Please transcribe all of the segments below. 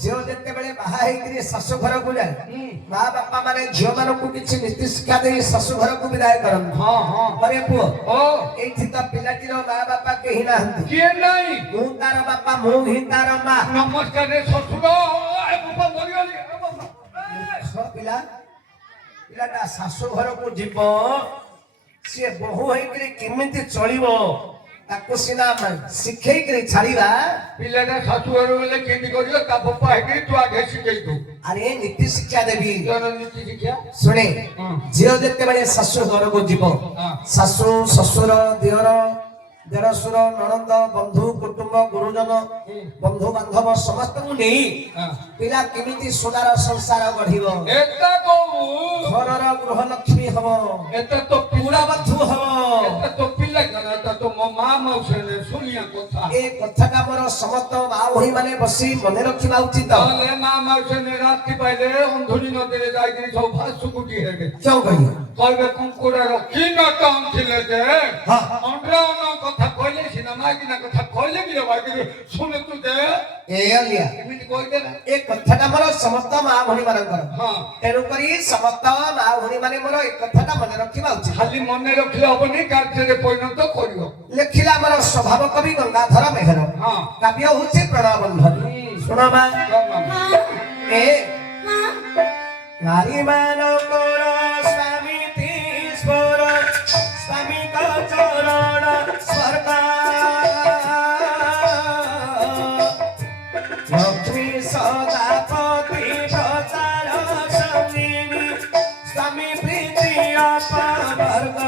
झील जिते बाहा शाशु घर को जाए माँ बापा माने झील मान को किसी नीति शिक्षा दे शाशु घर को विदाय करे पुओ ये तो पिलाटीर माँ बापा कहीं ना मु तार बापा मु ही तार माँ नमस्कार पिला पिलाटा शाशु घर को जीव सी बहु होकर केमिति चलिबो ताको सिना शिखैकरी छाड़ीबा पिलाटा शाशु घर बोले केंदी करियो ता पप्पा हेकरी तू आगे शिखै तू अरे नीति शिक्षा देवी नीति शिक्षा सुने झील जेते बळे शाशु घर को जीव शाशु ससुर दियर देरसुर ननंद बंधु कुटुंब गुरुजन बंधु बांधव समस्त को नहीं पिला केमिति सुंदर संसार गढ़िबो एता को घरर गृह लक्ष्मी हबो एता तो पूरा बंधु हबो एता तो पिला करा तो मो मां मौसे ने सुनिया कथा ए कथाटा मोर समस्त मां भई माने बसी मने रखिबा उचित ले मां मौसे ने रात की पहले अंधुनी नदी रे जाई करी सब फासु कुटी हेगे क्यों कही कहबे कुकुड़ा रो की न काम थिले जे हां अंडरा न कथा कहले सिनेमा की न कथा कहले की रे भाई सुने तू दे ए अलिया एमिति कहि दे ना ए कथाटा मोर समस्त मां भई मानकर हां तेनु करी समस्त मां भई माने मोर ए कथाटा मने रखिबा उचित खाली मने रखले होबनी कार्य रे परिणत करियो लेखिला मोर स्वभाव कवि गंगाधर मेहर हां काव्य होचे प्रणबंधन सुनो मां ए नारी मानो कोर स्वामी तीस्वर स्वामी का चरण स्वर्ग लक्ष्मी सदापति प्रचार समीनी स्वामी प्रीति अपवर्ग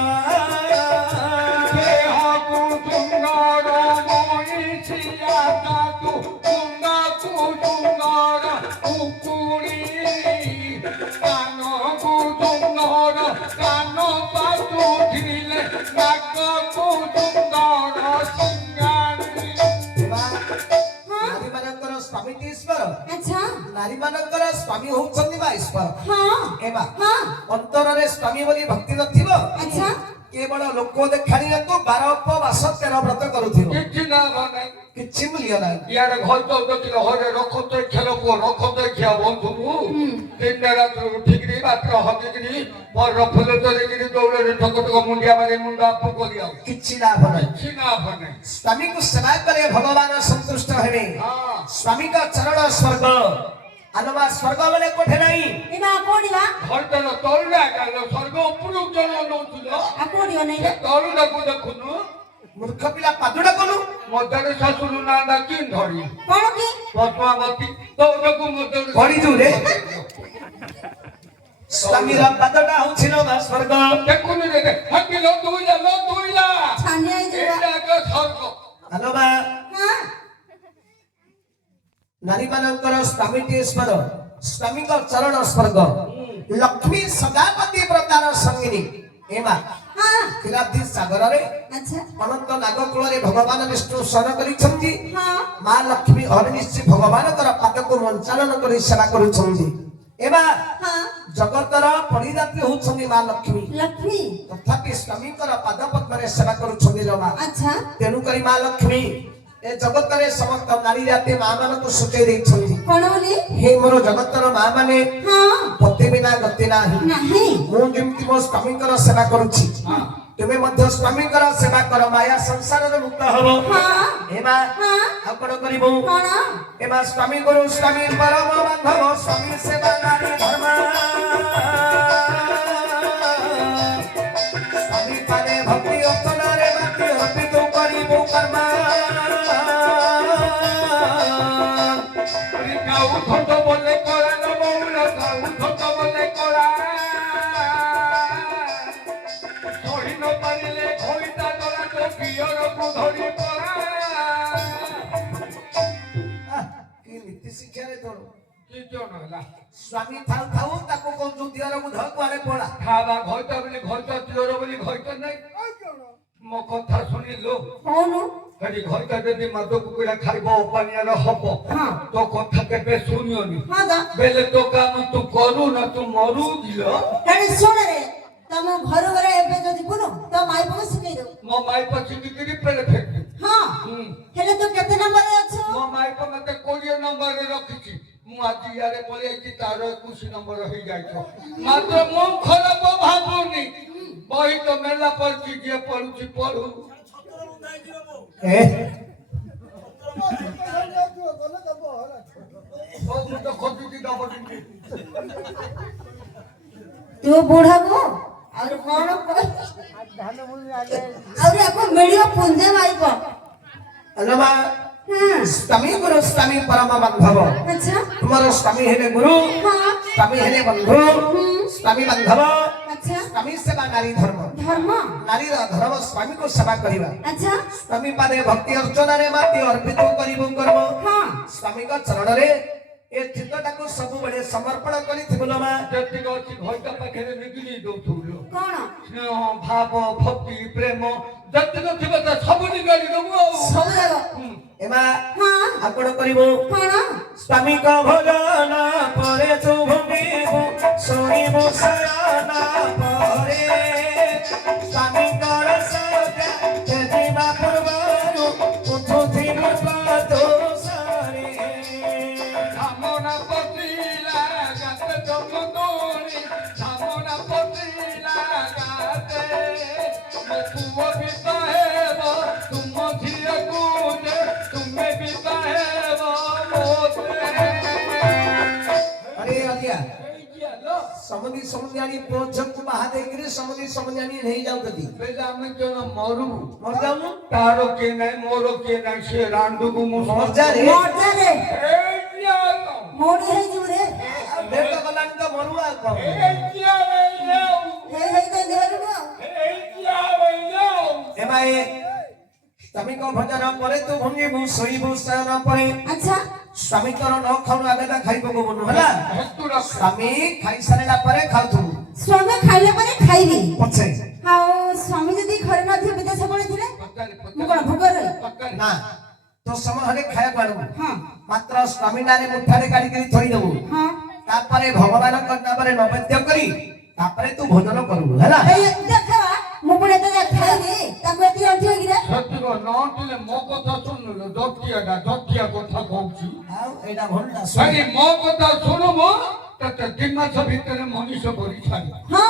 नारी मानकर स्वामी होउछन्ती बा ईश्वर हां एबा हां अंतर रे स्वामी बोली भक्ति नथिबो अच्छा केवल लोक देखाणी को 12 उपवास 13 व्रत करूथिबो किछि ना बने किछि मिलियो ना यार घर तो देखिलो हरे रखो तो खेलो को रखो तो खिया बंधु दिन रात ठिकरी बात हकिकरी पर रफल तो देखिरी दौड़े रे ठक ठक मुंडिया मारे मुंडा आपको करिया किछि लाभ नै किछि लाभ नै स्वामी को सेवा करे भगवान संतुष्ट हेबे हां स्वामी का चरण स्वर्ग आलोबा स्वर्ग बोले कोठे नाही इबा कोडिबा घर तो तोलडा गालो स्वर्ग उपरु जन नउतुलो आ कोडियो नै तोलडा को देखुनु मूर्ख पिला पादुडा कोनु मदर शाशुरु नाडा किन धरी कोन की पद्मावती तोडको मदर धरी जु रे स्वामी रा पादडा होछिलो बा स्वर्ग देखुनु रे हकिलो दुइला छानिया जिवा एटा को स्वर्ग आलोबा हां नारी मानकर स्वामी ईश्वर स्वामी का चरण स्वर्ग लक्ष्मी सदापति प्रतार संगिनी एमा किराब्दी सागर रे अच्छा अनंत नागकुल रे भगवान विष्णु शरण करिछंती हां मां लक्ष्मी अनिश्चित भगवान कर पाद को मंचालन करि सेवा करूछंती एमा हां जगतर परिदात्री होछंती मां लक्ष्मी तथापि स्वामी कर पाद पद्म रे सेवा करूछंती रमा अच्छा तेनु करी मां लक्ष्मी ए जगतरे समस्त नारी जाति मां मान को सुते देई छथि कोन बोली हे मोर जगतर मां माने हां पति बिना गति नाही मु जेमति मो स्वामी कर सेवा करूछि हां तुमे मध्य स्वामी कर सेवा कर माया संसार रे मुक्त हबो हां एमा हां आपण करिबो कोन एमा स्वामी गुरु स्वामी परम बांधव स्वामी सेवा नारी धर्म स्वामी पाने भक्ति अपनारे बाकी हपि तो करिबो कर्म उठो बोले कोला न मौला उठो बोले कोला सोही न पारिले खोइता डरा तो पियर को धरी पड़ा की नीति शिक्षा रे तोर की जोनला स्वामी थाउ थाउ ताको को जो दियर को धर पारे पड़ा खावा घोइता तियर बोली घोइता नै मो कथा सुनिलो कोनु कदी घोइता जदी मदो कुकुड़ा खाइबो पानिया रे हबो हां तो कथा केबे सुनियोनी हां दा बेले तो काम तू करू न तू मरू दिलो कनी सुन रे तम घर घरे एबे जदी कुनो तो माई पको सिखै दो मो माई पछि किरी पेले फेक हां हेले तो केते नंबर रे अछो मो माई को मते 20 नंबर रे रखिछि ଆଜି ଇଆଡେ ପଳେଇ ଆଇଛି ତାର 21 ନମ୍ବର ହେଇଯାଇଛ ମାତ୍ର ମୁଁ ଖରାପ ଭାବୁନି ବହି ତ ମେଲା ପଡିଛି ଯିଏ ପଢୁଛି ପଢୁ ଏ ମୁଁ ତ ଖୋଜୁଛି ଦବ ଟିକେ ତୁ ବୁଢାକୁ ଆଉ କଣ ଆହୁରି ଆକୁ ମିଳିବ ପୁଞ୍ଜେ ମାରିବ ହ୍ୟାଲୋ ମା ହଁ ସ୍ୱାମୀ ଗୁରୁ ସ୍ୱାମୀ ପରମ ବାନ୍ଧବ ଆଚ୍ଛା ତୁମର ସ୍ୱାମୀ ହେଲେ ଗୁରୁ ହଁ ସ୍ୱାମୀ ହେଲେ ବନ୍ଧୁ ସ୍ୱାମୀ ବାନ୍ଧବ ଆଚ୍ଛା ସ୍ୱାମୀ ସେବା ନାରୀ ଧର୍ମ ଧର୍ମ ନାରୀର ଧର୍ମ ସ୍ୱାମୀକୁ ସେବା କରିବା ଆଚ୍ଛା ସ୍ୱାମୀ ପାଦେ ଭକ୍ତି ଅର୍ଚ୍ଚନାରେ ମାତି ଅର୍ପିତ କରିବୁ କର୍ମ ହଁ ସ୍ୱାମୀଙ୍କ ଚରଣରେ ଏ ଚିତ୍ତଟାକୁ ସବୁବେଳେ ସମର୍ପଣ କରିଥିବୁ ଲୋ ମା ଯେତିକି ଅଛି ଘଇଟା ପାଖରେ ନିଗିରି ଦଉଥିଲୁ କଣ ସ୍ନେହ ଭାବ ଭକ୍ତି ପ୍ରେମ ଯେତିକି ଥିବ ତା ସବୁ ନିଗାଡ଼ି ଦବୁ ଆଉ ସବୁ ଯାକ ଏ ମା ହଁ ଆଉ କଣ କରିବୁ କଣ ସ୍ୱାମୀଙ୍କ ଭଜନ ପରେ ତୁ ଭୁଙ୍ଗିବୁ ଶୁଣିବୁ ଶୟନ ପରେ ସ୍ୱାମୀଙ୍କର ସଜା ଯିବା ପୂର୍ବରୁ ଉଠୁଥିବୁ ଦୋଷରେ ଧାମନା ପତିଲା ଗାତେ ଜମଦୋଣି ଧାମନା ପତିଲା ଗାତେ ମୋ ପୁଅ ବିବାହ ହେବ ତୁମ ଝିଅକୁ ଯେ ତୁମେ ବିବାହ ହେବ अरे अलिया समधी समझानी प्रोजेक्ट को बाहर देखिरे समधी समझानी नहीं जाऊ कदी बेला ଆମେ ଜଣ ମରୁ मर जाऊ ତାର କିଏ ନାହିଁ ମୋର କିଏ ନାହିଁ ସେ ରାଣ୍ଡୁକୁ ମୁଁ मर जा रे ମର୍ଜାରେ ଏଇ ଜ୍ଞାନ ମୋଡି ହେଇଯିବୁ ରେ देख तो गलानी तो मरुआ को ଏଇ ଜ୍ଞାନ ହେଇ ତ ଦେହରୁ ଆଉ ଏଇ ଜ୍ଞାନ ए भाई स्वामी को भजन करे तू भंगिबु सोइबु शयन परे ଆଚ୍ଛା स्वामी तोर न खाऊ आगे ता खाइबो को बनु हला ହେତୁର स्वामी खाई सारेला परे खाउथु ସ୍ୱାମୀ ଖାଇଲା ପରେ ଖାଇବି ପଛେ ଆଉ ସ୍ୱାମୀ ଯଦି ଘରେ ନଥିବ ବିଦେଶ ପଳେଇଥିଲେ ମୁଁ କଣ ଭୋଗରେ ନା तो समय हले खाया पाडू ହଁ मात्र स्वामी नारे मुठारे काढी के थोई देबु ହଁ तापरे भगवान करना परे नैवेद्य करी तापरे तू भोजन करू हला ଏଇ ଦେଖ ମୁଁ ପୁଣି ଏତେ ଖାଇବି ତାକୁ ଏତେ ଅଣ୍ଠି ହେଇକିରେ ସତ୍ୟ ନଥିଲେ ମୋ କଥା ଶୁଣିଲୁ ଜଟିଆ କଥା କହୁଛି ଆଉ ଏଟା ଭଲଟା ଭାଇ ମୋ କଥା ଶୁଣୁବୁ ତତେ 2 ମାସ ଭିତରେ ମଣିଷ କରି ଛାଡି ହଁ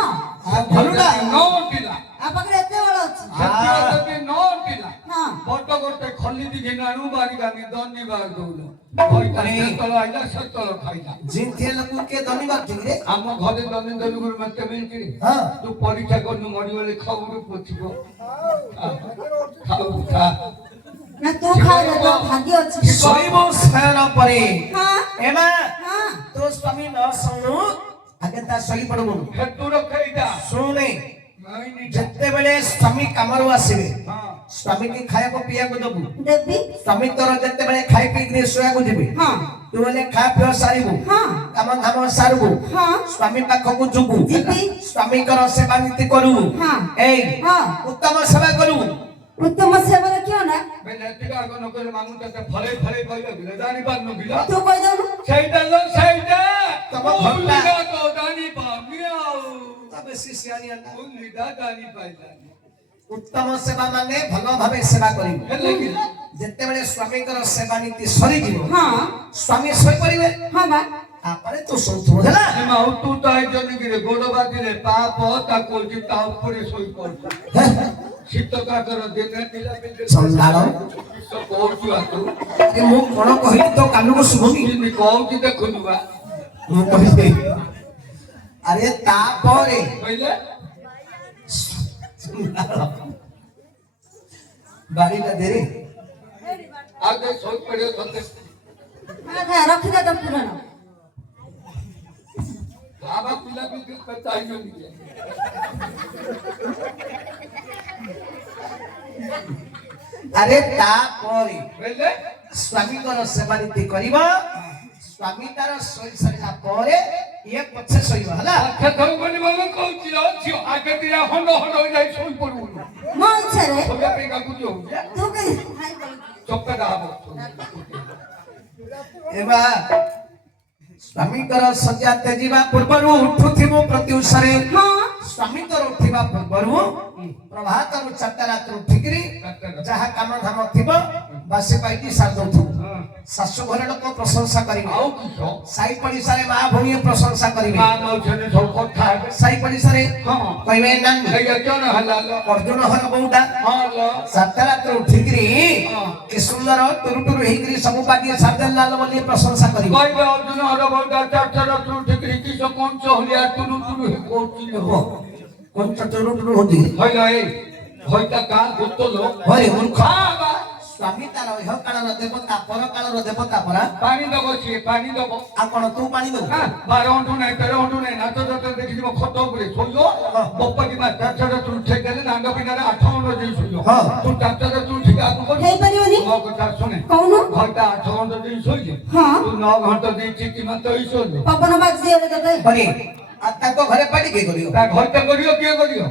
ଆଉ ଭଲଟା ନଟିଲା ଆ ପାଖରେ ଏତେ ବଳ ଅଛି ଯଦି ନଟିଲା ହଁ ବଟ ଗୋଟେ ଖଲି ଦିଘି ନାଣୁ ବାରିଗାନି ଧନ୍ୟବାଦ ଦଉଲ ସେତଳ ଆଇଲା ସେତଳ ଖାଇଲା ଜିନ୍ଥେ ଲୋକୁ के धन्यवाद दिले ଆମ ଘରେ ଦୈନନ୍ଦିନ ଗୁରୁ ମତେ ମିଳିଛି हां ତୁ ପରୀକ୍ଷା କରିନୁ ମରିଗଲେ ଖାଉରୁ ପୋଛିବ ଖାଉ ଖା ନା ତୁ ଖାଇଲେ ତ ଭାଗ୍ୟ ଅଛି सोइबो शयन परे ହଁ एमा ହଁ तो स्वामी न सुनु आगे ता सही पडबो ହେତୁର ଖାଇଟା सुने ନାଇଁ जत्ते बेले स्वामी कामरो आसीबे ହଁ स्वामी की खाया को पिया को दबु ଦେବି स्वामी तोर जत्ते बेले खाई पी के सोया को जिबे ହଁ तू बोले खा पियो सारिबु ହଁ काम धाम सारबु ହଁ स्वामी पाख को जुबु ଯିବି स्वामी कर सेवा नीति करू ହଁ एई ହଁ उत्तम सेवा करू ଉତ୍ତମ ସେବାରେ କିଅ ନା ବେଲେ ଟିକା କନ করে মামু ততে ফলে ফলে কইলা গিলা জানি পারনু গিলা ତୁ କହିଦେଉନୁ সেইটা লো সেইটা তব ঘন্টা। তো জানি পামিয়াও तबे शिष्यानिया ना উনিদা জানি পাইলানি उत्तम सेवा माने भलो भाबे सेवा करिबु হেলে গিলা जत्ते बेले स्वामी कर सेवा नीति सरी जिवो ହଁ स्वामी सोई परिबे ହଁ ବା आपरे तो सोथु ହେଲା এমা উতু তাই জনি গিরে গোড়বাদিরে পাপ তা কোজি তা উপরে সই করছে শীতকাকর দিনে দিলা বিলে সন্ধান তো কোচু আতু ए मु कोन कहि तो कानु को सुबोनी যিনি কোচি দেখুনুবা मु कहि दे अरे तापरे কইলে बारीटा देरे আগে সই পড়ে ততে ଆଚ୍ଛା ରଖିଦେ ତ ପୁରାଣ বাবা পিলা বিলে তাই জনি अरे तापरे কইলে स्वामी कर सेवा नीति करिबा स्वामी तार सोई सरिला परे ये पछे सोइबा हला আচ্ছা তুমি বলি বলে কইছি আছে আগে দিরা হন্ড হন্ড যাই সই পড়বো ମୋ ଇଚ୍ଛାରେ সবে আপনি কাকু দিও ତୁ କାହିଁ চপকা দাও एबा स्वामी कर सज्जा तेजिबा पूर्वरु उठुथिबो प्रत्युषरे ହଁ स्वामी कर उठिबा पूर्वरु प्रभात रु 4 रात उठिकरी जहा काम धाम थिबो ବାସି ପାଇଟି ସାରି ଦଉଥିବୁ ଶାଶୁ ଘର ଲୋକ ପ୍ରଶଂସା କରିବେ ଆଉ କିସ ସାଇ ପଡ଼ିଶାରେ ମା ଭଉଣୀ ପ୍ରଶଂସା କରିବେ ମା ମାଉସୀ ସବୁ କଥା ହେବେ ସାଇ ପଡ଼ିଶାରେ ହଁ କହିବେ ନା ଏଇ ଜଣ ହେଲା ଲୋ ଅର୍ଜୁନ ଘର ବୋଉଟା ହଁ ଲୋ ସାତ ରାତ୍ର ଉଠିକିରି ହଁ। କି ସୁନ୍ଦର ଟୁରୁ ଟୁରୁ ହେଇକିରି ସବୁ ପାଟିଏ ସାରିଦେଲା ବୋଲି ପ୍ରଶଂସା କରିବେ କହିବେ ଅର୍ଜୁନ ହର ବଳକା ଚାରିଟା ତୁ ଠିକରି କିସ କଞ୍ଚ ହଲିଆ ତୁରୁ ତୁରୁ ହେଇ କରୁଛି ଲୋ କଞ୍ଚ ଟୁରୁ ଟୁରୁ ହଉଛି হইল এই হইতা কা গুতলো হরে মূর্খ খাবা ସ୍ୱାମୀ ତାର ଇହ କାଳର ଦେବତା ପର କାଳର ଦେବତା ପରା পানি দেব সে পানি দেব ଆଉ କଣ ତୁ ପାଣି ଦବୁ হ্যাঁ 12 ঘন্টা নাই 13 ঘন্টা নাই নাচ যাতে দেখি দিব খত উপরে শুইও বপ্পাটি মা চারটা তুই ঠিক গেলে নাঙ্গা পিনারে 8 ঘন্টা দেই শুইও হ্যাঁ। তুই চারটা তুই ঠিক আগুন কর ହେଇପାରିବନି ମୋ କଥା ଶୁଣେ କହୁନ ଘଣ୍ଟା 8 ଘଣ୍ଟା ଦେଇ ଶୋଇছে ହଁ ତୁ 9 ଘଣ୍ଟା ଦେଇ ଚିଠି ମାତ ହେଇ ଶୋଇଲେ ପବନ ବାଜି ଗଲେ ତତେ ହରେ ଆଉ ତାଙ୍କ ଘରେ ପାଟି କିଏ କରିବ ତା ଘରଟା କରିବ କିଏ କରିବ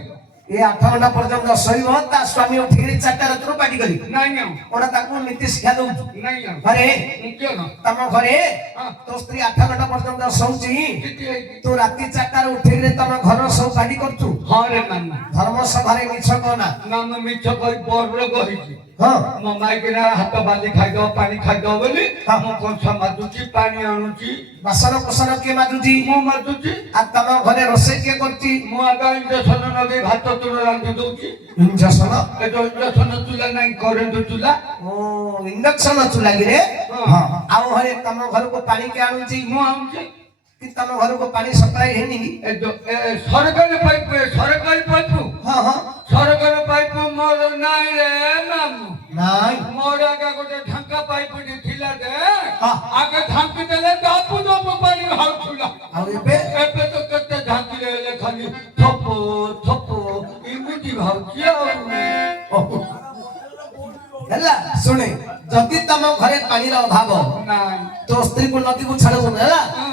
ଏ 8 ଘଣ୍ଟା ପର୍ଯ୍ୟନ୍ତ ଶୋଇବ ତା ସ୍ୱାମୀ ଉଠିକିରି 4ଟା ରାତିରୁ ପାଟି କରିବ ନାଇଁ ନାଇଁ କଣ ତାକୁ ନୀତି ଶିକ୍ଷା ଦଉଛୁ ନାଇଁ ନାଇଁ ଘରେ ମୁଖ୍ୟ ନା ତମ ଘରେ ହଁ। ତୋ ସ୍ତ୍ରୀ 8 ଘଣ୍ଟା ପର୍ଯ୍ୟନ୍ତ ଶୋଉଛି ଚିଠି ହେଇଛି ତୁ ରାତି 4ଟାରେ ଉଠିକିରି ତମ ଘର ସବୁ ପାଟି କରୁଛୁ ହଁ ରେ ମାମା ଧର୍ମ ସଭାରେ ମିଛ କହନା ନା ମୁଁ ମିଛ କହି ବରରେ କହିଛି ହଁ ମୋ ମାଇକିନା ହାତ ବାଲି ଖାଇଦବ ପାଣି ଖାଇଦବ ବୋଲି ହଁ। ମୁଁ କଂସା ମାଜୁଛି ପାଣି ଆଣୁଛି ବାସନ କୁସନ କିଏ ମାଜୁଛି ମୁଁ ମାଜୁଛି ଆଉ ତମ ଘରେ ରୋଷେଇ କିଏ କରୁଛି ମୁଁ ଆଗ ଇଞ୍ଜେକ୍ସନ ଲଗେଇ ଭାତ ତୁଳ ରାନ୍ଧି ଦଉଛି ଇଞ୍ଜେକ୍ସନ ଏ ଯୋଉ ଇଞ୍ଜେକ୍ସନ ଚୁଲା ନାହିଁ କରେଣ୍ଟ ଚୁଲା ଓ ଇଣ୍ଡକ୍ସନ ଚୁଲାଗିରେ ହଁ। ହଁ ଆଉ ଘରେ ତମ ଘରକୁ ପାଣି କିଏ ଆଣୁଛି ମୁଁ ଆଣୁଛି କି ତମ ଘରକୁ ପାଣି ସପ୍ଲାଇ ହେଇନି କି? ଏ ଯୋଉ ସରକାରୀ ପାଇପ ହଁ ହଁ ସରକାରୀ ପାଇପ ମୋର ନାହିଁ ରେ ମାମୁ ନାଇଁ ମୋର ଆଗେ ଗୋଟେ ଢାଙ୍କା ପାଇପ ଥିଲା ଯେ ହଁ। ଆଗେ ଢାଙ୍କି ଦେଲେ ଦାବୁ ଦାବୁ ପାଣି ବାହାରୁଥିଲା ଆଉ ଏବେ ଏବେ ତ କେତେ ଢାଙ୍କିଲେ ହେଲେ ଖାଲି ଥପ ଥପ ଏମିତି ଭାବୁଛି ଆଉ ଓହୋ। ହେଲା ଶୁଣେ ଯଦି ତମ ଘରେ ପାଣିର ଅଭାବ ନାଇଁ ତୋ ସ୍ତ୍ରୀକୁ ନଦୀକୁ ଛାଡିବୁନି ହେଲା ହଁ।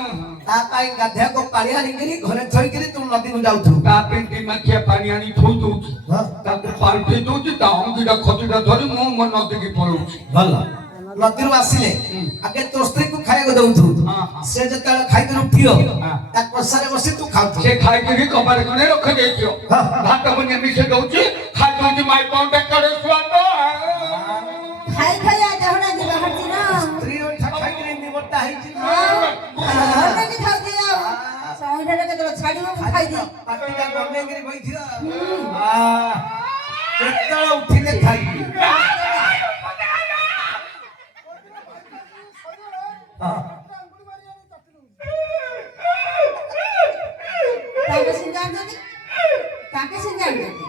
ତା ପାଇଁ ଗାଧେଇବାକୁ ପାଣି ଆଣିକିରି ଘରେ ଥୋଇକିରି ତୁ ନଦୀକୁ ଯାଉଥିବୁ ତା ପିଣ୍ଡି ମାଠିଆ ପାଣି ଆଣି ଥୋଇ ଦଉଛି ହଁ ତାକୁ ପାଲ୍ଟି ଦଉଛି ତା ଅଙ୍ଗିଟା ଖତିଟା ଧରି ମୁଁ ମୋ ନଦୀକି ପଳଉଛି ଭଲ ନଦୀରୁ ଆସିଲେ ଆଗେ ତୋ ସ୍ତ୍ରୀକୁ ଖାଇବାକୁ ଦଉଥିବୁ ହଁ, ହଁ। ସେ ଯେତେବେଳେ ଖାଇକି ଉଠିବ ହଁ। ତା କଷାରେ ବସି ତୁ ଖାଉଥିବୁ ସେ ଖାଇକିରି କବାରେ ଖଣ୍ଡେ ରଖିଦେଇଥିବ ହଁ। ଭାତକୁ ନେମିଶେ ଦଉଛି ଖାଇ ଦଉଛି ମାଇ ପାଉଣ୍ଡ କରେ ସ୍ୱାଦ ଖାଇ ଖାଇ ଆଜି ହଣା ଯିବା ହଉଛି ନା ସ୍ତ୍ରୀ ଅଇଁଠା ଖାଇକିରି ଏମିତି ମୋଟା ହେଇଛି ନା? ହଣାକି ଖାଉଛି ଆଉ ଶହେଟା କେତେବେଳେ ଛାଡିବ ମୁଁ ଖାଇଦିଏ ପାଟିଟା ବନେଇକିରି ବଇଥିବ କେତେବେଳେ ଉଠିଲେ ଖାଇବି ହଁ। ତାଙ୍କେ ସିନ୍ ଜାଣିଛନ୍ତି ତାଙ୍କେ ସିନ୍ ଜାଣିଛନ୍ତି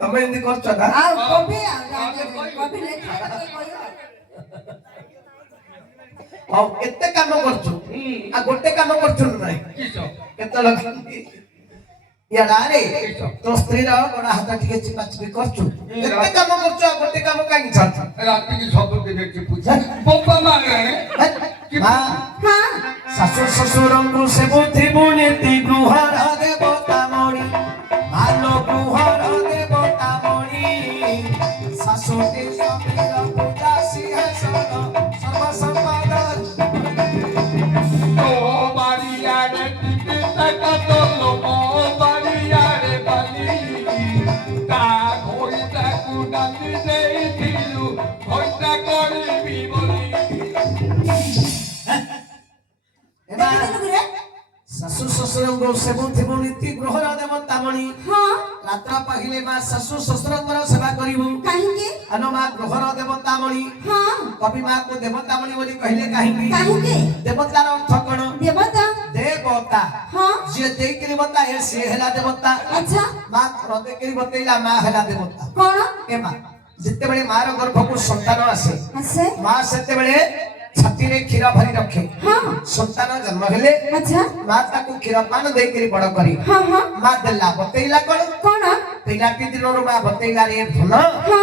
ତମେ ଏମିତି କରୁଛ ନା ଆଉ କବି ଆଉ ଜାଣିଛନ୍ତି କବି ଲେଖିବା କହିବ ହଉ କେତେ କାମ କରୁଛୁ ଆଉ ଗୋଟେ କାମ କରୁଛୁ ନା ନାଇଁ କିସ କେତେବେଳେ ଇଆଡ଼େ ତୋ ସ୍ତ୍ରୀର ଗୋଡ ହାତ ଟିକେ ଚିପା ଚିପି କରୁଛୁ କେତେ କାମ କରୁଛୁ ଆଉ ଗୋଟେ କାମ କାହିଁକି ଛାଡୁଛୁ ରାତିକି ସବୁ ଦିନେ ଚିପୁଛି ବୋପା ମାଗଣାରେ ମା ହଁ ଶାଶୁ ଶ୍ୱଶୁରଙ୍କୁ ସେବୁଥିବୁ ନୀତି ଗୃହର ଦେବତା ମଣି ଭାଲୋ ଗୃହର ଦେବତା ମଣି ଶାଶୁଟି ସ୍ୱାମୀର ପୂଜା ସିଂହାସନ ସର୍ବସମ୍ପଦ ଓ ବାରିଆରେ ଟିକେ ତାକାତ ଲୋକ ବାରିଆରେ ବାଲି ତା ଘୋଇଟାକୁ ଡାଲି ଦେଇଥିଲୁ ଘୋଇଟା କରିବି ବୋଲି ଦେଖିଥିଲୁ କିରେ ଶାଶୁ ଶ୍ୱଶୁରଙ୍କୁ ସେବୁଥିବୁ ନୀତି ଗୃହର ଦେବତା ମଣି ହଁ ରାତ୍ର ପାହିଲେ ମା ଶାଶୁ ଶ୍ୱଶୁରଙ୍କର ସେବା କରିବୁ କାହିଁକି ଆନ ମା ଗୃହର ଦେବତା ମଣି ହଁ କବି ମାକୁ ଦେବତା ମଣି ବୋଲି କହିଲେ କାହିଁକି କାହିଁକି ଦେବତାର ଅର୍ଥ କଣ ଦେବତା ଦେବତା ହଁ ଯିଏ ଦେଇକିରି ବତାଏ ସିଏ ହେଲା ଦେବତା ଆଚ୍ଛା ମା ନ ଦେଇକିରି ବତେଇଲା ମା ହେଲା ଦେବତା କଣ ଏ ମା ଯେତେବେଳେ ମାର ଗର୍ଭକୁ ସନ୍ତାନ ଆସେ ଆସେ ମା ସେତେବେଳେ ଛାତିରେ କ୍ଷୀର ଭରି ରଖେ ହଁ ସନ୍ତାନ ଜନ୍ମ ହେଲେ ଆଚ୍ଛା ମା ତାକୁ କ୍ଷୀର ପାନ ଦେଇକିରି ବଡ କରି ହଁ ହଁ ମା ଦେଲା ବତେଇଲା କଣ କଣ ପିଲାଟି ଦିନରୁ ମା ବତେଇଲା ରେ ଭଲ ହଁ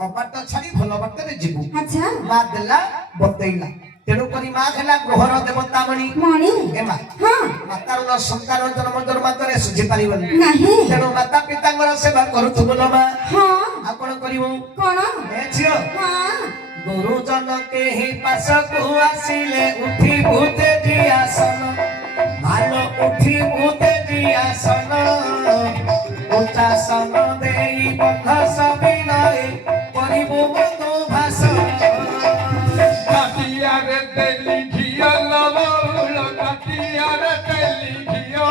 କବାଟ ଛାଡି ଭଲ ବାଟରେ ଯିବୁ ଆଚ୍ଛା ମା ଦେଲା ବତେଇଲା ତେଣୁ କରି ମା ହେଲା ଗୃହର ଦେବତା ମଣି ମଣି ଏ ମା ହଁ ମାତାର ସନ୍ତାନ ଜନ୍ମ ଜନ୍ମାନ୍ତରରେ ଶୁଝି ପାରିବନି ନାହିଁ ତେଣୁ ମାତା ପିତାଙ୍କର ସେବା କରୁଥିବୁ ଲୋ ମା ହଁ ଆଉ କଣ କରିବୁ କଣ ଏ ଝିଅ ହଁ ଗୁରୁଜନ କେହି ପାଶକୁ ଆସିଲେ ଉଠି ଭୂତେ ଜିଆସନ ଭଲ ଉଠି ଭୂତେ ଜିଆସନ ଉଚ୍ଚାସନ ଦେଇ ବନ୍ଧ କରିବୁ ମଧୁ ଭାଷଣ କାଟିଆରେ ତେଲି ଘିଅ ଲବଣ କାଟିଆରେ ତେଲି ଘିଅ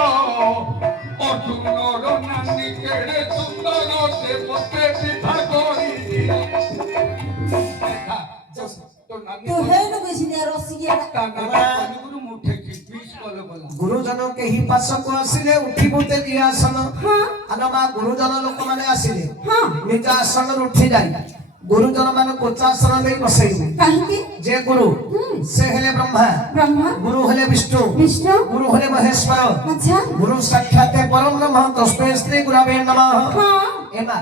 ଅର୍ଜୁନର ନାନୀ କେଡ଼େ ସୁନ୍ଦର ସେ ମୋତେ ପିଠା କରିଦିଅ ଦେଖା ତୋ ନାନୀ ତୁ ହେଇନୁ କିଛି ନେ ରସିକିଆ ତା ନାନୀ ଗୁରୁ ମୁଠେକି ପିସ୍ କଲେ ଗଲା ଗୁରୁଜନ କେହି ପାଶକୁ ଆସିଲେ ଉଠିବୁତେ ଦିଏ ଆସନ ହଁ ଆନମା ଗୁରୁଜନ ଲୋକମାନେ ଆସିଲେ ହଁ ନିଜ ଆସନରୁ ଉଠି ଯାଇ ଗୁରୁଜନ ମାନଙ୍କୁ ଉଚ୍ଚାସନ ଦେଇ ବସେଇବେ କାହିଁକି ଯେ ଗୁରୁ ସେ ହେଲେ ବ୍ରହ୍ମା ବ୍ରହ୍ମା ଗୁରୁ ହେଲେ ବିଷ୍ଣୁ ବିଷ୍ଣୁ ଗୁରୁ ହେଲେ ମହେଶ୍ୱର ଆଚ୍ଛା ଗୁରୁ ସାକ୍ଷାତ ପରମ ବ୍ରହ୍ମ ତସ୍ମୈ ଶ୍ରୀ ଗୁରବେ ନମଃ ହଁ ଏମା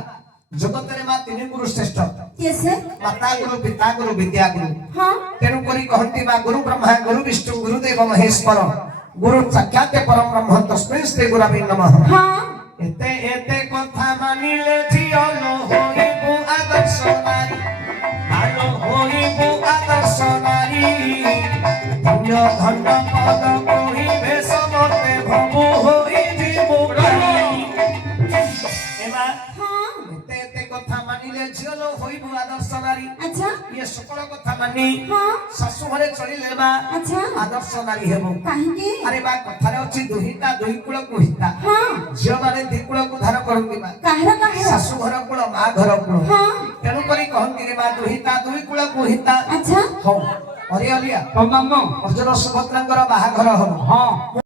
ଜଗତରେ ମା ତିନି ଗୁରୁ ଶ୍ରେଷ୍ଠ କିଏ ସେ ମାତା ଗୁରୁ ପିତା ଗୁରୁ ବିଦ୍ୟା ଗୁରୁ ହଁ ତେଣୁ କରି କହନ୍ତି ମା ଗୁରୁ ବ୍ରହ୍ମା ଗୁରୁ ବିଷ୍ଣୁ ଗୁରୁଦେବ ମହେଶ୍ୱର ଗୁରୁ ସାକ୍ଷାତ ପରମ ବ୍ରହ୍ମ ତସ୍ମୈ ଶ୍ରୀ ଗୁରବେ ନମଃ ହଁ ଏତେ ଏତେ କଥା ମାନିଲେ ଝିଅ ନ ହୋଇବୁ ଆଦର୍ଶ ନାରୀ ଆଲୋ ହୋଇବୁ ଆଦର୍ଶ ନାରୀ ପୁଣ୍ୟ ଧନ ପଦ କହିବେ ସମସ୍ତେ ଭବୁ ହୋଇଯିବୁ ପ୍ରାଣୀ ଏମା ହଁ ଏତେ ଏତେ କଥା ମାନିଲେ ଝିଅ ନ ହୋଇବୁ ଆଦର୍ଶ ନାରୀ ଆଚ୍ଛା ଇଏ সকল କଥା ମାନି ହଁ ଶାଶୁ ଘରେ ଚଳିଲେ ବା ଆଚ୍ଛା ଆଦର୍ଶ ନାରୀ ହେବୁ କାହିଁକି ଆରେ ବା କଥାରେ ଅଛି ଦୁହିତା ଦୁଇ କୂଳକୁ ହିତା ହଁ ଝିଅ ମାନେ ଦି କୂଳକୁ ଧାର କରନ୍ତି ବା କାହାର କାହାର ଶାଶୁ ଘର କୂଳ ମା ଘର କୂଳ ହଁ ତେଣୁ କରି କହନ୍ତି ରେ ମା ଦୁହିତା ଦୁଇ କୂଳକୁ ହିତା ଆଚ୍ଛା ହଉ ଅରିଅଲିଆ ତମ ନାମ ଅର୍ଜୁନ ସୁଭଦ୍ରାଙ୍କର ବାହାଘର ହବ ହଁ